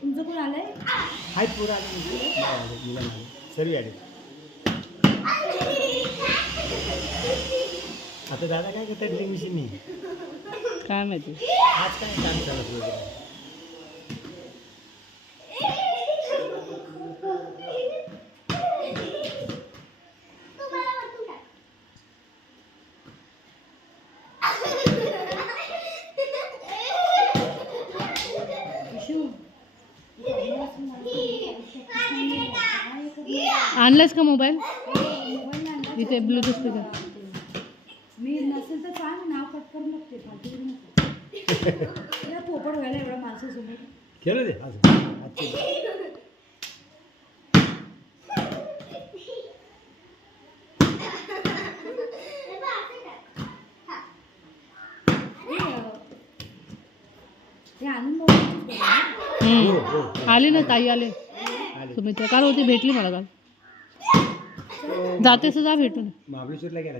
तुमचं कोण आलंय? हाय पुरा मुलं सर्व आले. आता दादा काय करतात ड्रिल मशीननी? काय माहिती आज काय काम चालत वगैरे? आणलास का मोबाईल? इथे ब्लूटूथ स्पीकर. मी नसेल तर सांग, नाव कट करून बघते. पोपट व्हायला एवढा माणसासमोर केलं ते आज हे आनंद आली ना ताई, आले सुमित्रा काल होती, भेटली मला काल. जातेस जा भेटून. महाबळेश्वरला गेला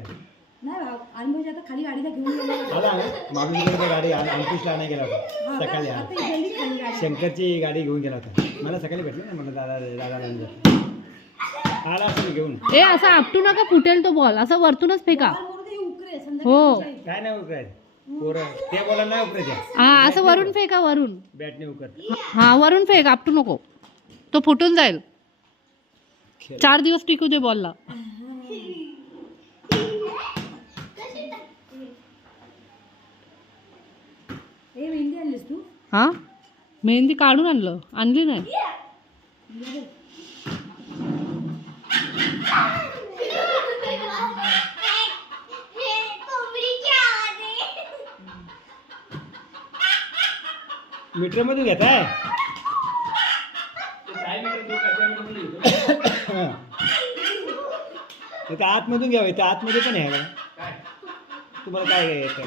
नाही अनुभव आता खाली गाडीला घेऊन गेला. आला महाबळेश्वरला गाडी अंकुशला नाही गेला होता सकाळी. शंकरची गाडी घेऊन गेला होता. मला सकाळी भेटलं ना, म्हटलं दादा दादा आला असं घेऊन. ए असं आपटू नका, फुटेल तो बॉल. असं वरतूनच फेका. हो काय नाही उकरायचं पोरं ते बोला नाही उकरायचं. हा असं वरून फेका, वरून बॅटने उकर. हा वरून फेक, आपटू नको, तो फुटून जाईल. 4 दिवस टिकू दे बॉलला. मेहंदी आणलीस तू? हा मेहंदी काढून आणली नाही. मीटर मधून घेताय? इथं आतमधून घ्यावं. इथं आतमध्ये पण आहे का तुम्हाला? काय येतं?